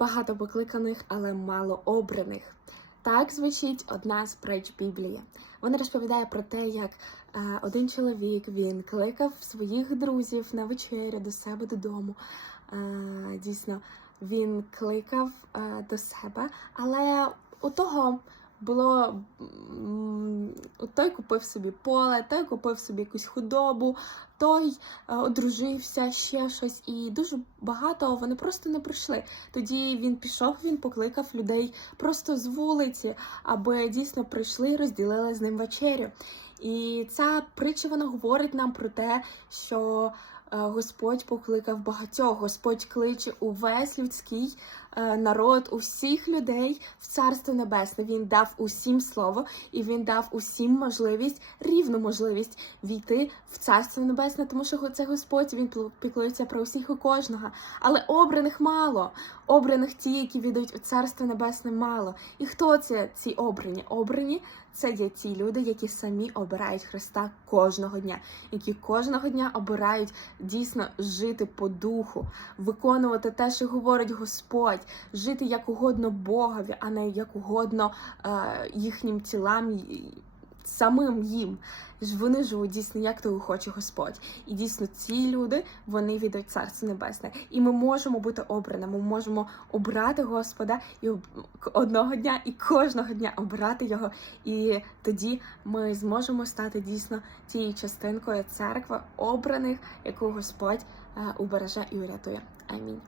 багато покликаних, але мало обраних. Так звучить одна з притч Біблії. Вона розповідає про те, як е, один чоловік він кликав своїх друзів на вечерю до себе додому. Е, дійсно, він кликав е, до себе, але у того було той купив собі поле, той купив собі якусь худобу, той е, одружився, ще щось, і дуже багато вони просто не прийшли. Тоді він пішов, він покликав людей просто з вулиці, аби дійсно прийшли і розділили з ним вечерю. І ця притча вона говорить нам про те, що Господь покликав багатьох, Господь кличе увесь людський е, народ, усіх людей в Царство Небесне. Він дав усім слово, і він дав усім можливість, рівну можливість війти в Царство Небесне, тому що це Господь він піклується про усіх і кожного. Але обраних мало. Обраних ті, які відуть у Царство Небесне, мало. І хто це ці обрані? Обрані це є ті люди, які самі обирають Христа кожного дня, які кожного дня обирають дійсно жити по духу, виконувати те, що говорить Господь, жити як угодно Богові, а не як угодно е, їхнім тілам. Самим їм вони живуть дійсно, як того хоче Господь. І дійсно ці люди вони віддають Царство Небесне. І ми можемо бути обраними. Ми можемо обрати Господа і одного дня і кожного дня обрати його. І тоді ми зможемо стати дійсно тією частинкою церкви обраних, яку Господь е, убереже і урятує. Амінь.